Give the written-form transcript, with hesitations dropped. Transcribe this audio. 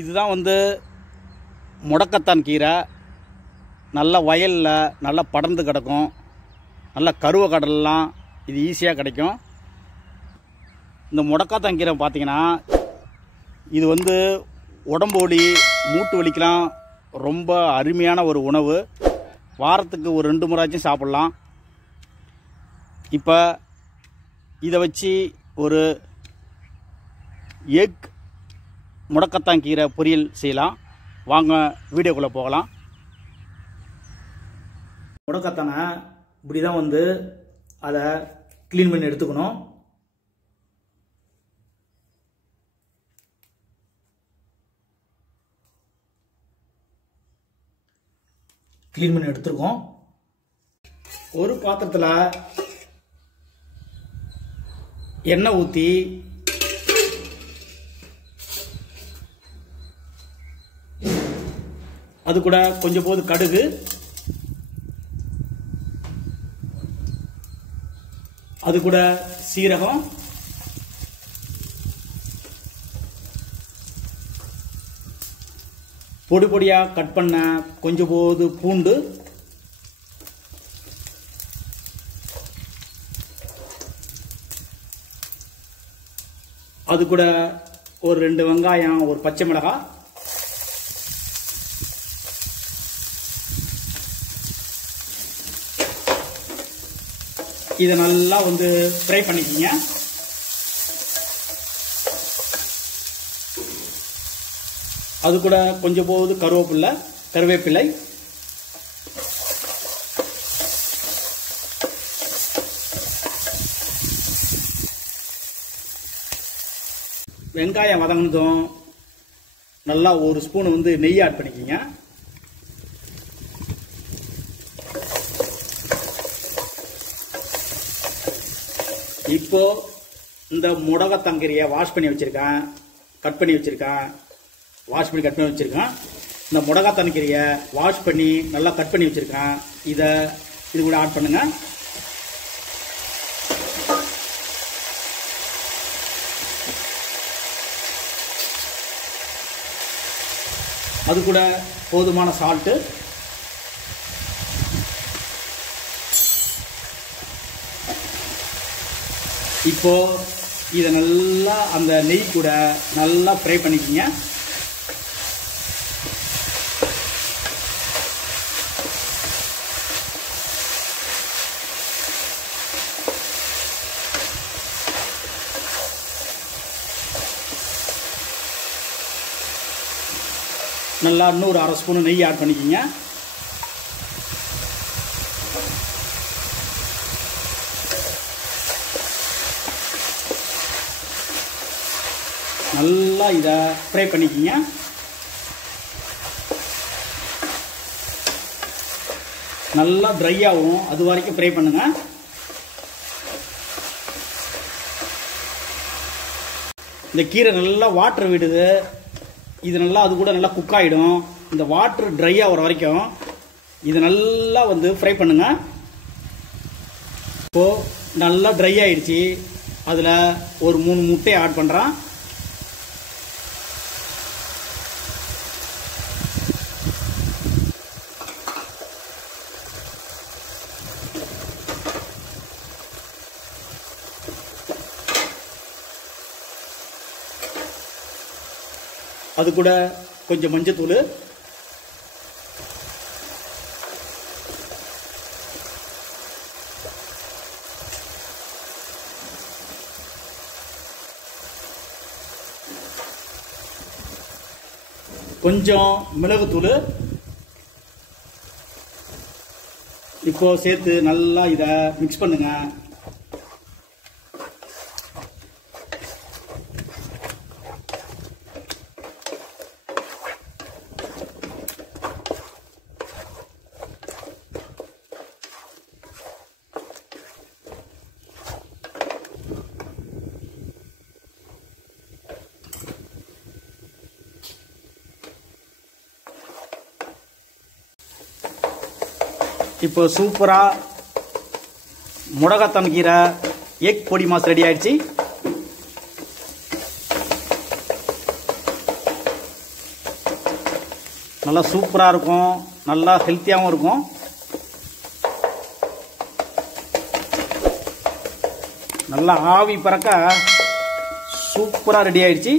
இதுதான் வந்து முடக்கத்தான் கீரை. நல்ல வயலில் நல்லா படர்ந்து கிடக்கும். நல்ல கருவை கடலாம் இது ஈஸியாக கிடைக்கும். இந்த முடக்கத்தான் கீரை பார்த்திங்கன்னா இது வந்து உடம்பு வலி மூட்டு வலிக்கெலாம் ரொம்ப அருமையான ஒரு உணவு. வாரத்துக்கு ஒரு 2 முறையாச்சும் சாப்பிட்லாம். இப்போ இதை வச்சு ஒரு எக் முடக்கத்தான் கீரை பொரியல் செய்யலாம். வாங்க வீடியோக்குள்ளே போகலாம். முடக்கத்தானை இப்படி தான் வந்து அதை க்ளீன் பண்ணி எடுத்துக்கணும். க்ளீன் பண்ணி எடுத்துருக்கோம். ஒரு பாத்திரத்தில் எண்ணெய் ஊற்றி அது கூட கொஞ்சம் போது கடுகு, அது கூட சீரகம், பொடி பொடியாக கட் பண்ண கொஞ்சம் போது பூண்டு, அது கூட ஒரு 2 வெங்காயம், ஒரு பச்சை மிளகாய், இதை நல்லா வந்து ஃப்ரை பண்ணிக்கிங்க. அது கூட கொஞ்சம் போது கருவேப்பிலை, வெங்காயம் வதங்கினதும் நல்லா ஒரு ஸ்பூன் வந்து நெய் ஆட் பண்ணிக்கிங்க. இப்போ இந்த முடக்கத்தான் கீரையை வாஷ் பண்ணி வச்சிருக்கேன். இந்த முடக்கத்தான் கீரையை வாஷ் பண்ணி நல்லா கட் பண்ணி வச்சிருக்கேன். இது கூட ஆட் பண்ணுங்க. அது கூட போதுமான சால்ட்டு, இப்போ இதை நல்லா அந்த நெய் கூட நல்லா ஃப்ரை பண்ணிக்கிங்க. நல்லா இன்னொரு 1/2 ஸ்பூன் நெய் ஆட் பண்ணிக்கிங்க. நல்லா இதை ஃப்ரை பண்ணிக்கிங்க. நல்லா ட்ரை ஆகும், அது வரைக்கும் ஃப்ரை பண்ணுங்க. இந்த கீரை நல்லா வாட்டர் விடுது. இது நல்லா அது கூட நல்லா குக் ஆகிடும். இந்த வாட்டர் ட்ரை ஆகிற வரைக்கும் இது நல்லா வந்து ஃப்ரை பண்ணுங்க. இப்போ நல்லா ட்ரை ஆயிடுச்சு. அதில் ஒரு 3 முட்டையை ஆட் பண்ணுறேன். அது கூட கொஞ்சம் மஞ்சத்தூள், கொஞ்சம் மிளகுத்தூள் இப்போ சேர்த்து நல்லா இதை மிக்ஸ் பண்ணுங்க. இப்போ சூப்பரா முடக்கத்தான் கீரை எக் பொடி மாஸ் ரெடி ஆயிடுச்சு. நல்லா சூப்பராக இருக்கும், நல்லா ஹெல்த்தியாகவும் இருக்கும். நல்லா ஆவி பறக்க சூப்பராக ரெடி ஆயிடுச்சு.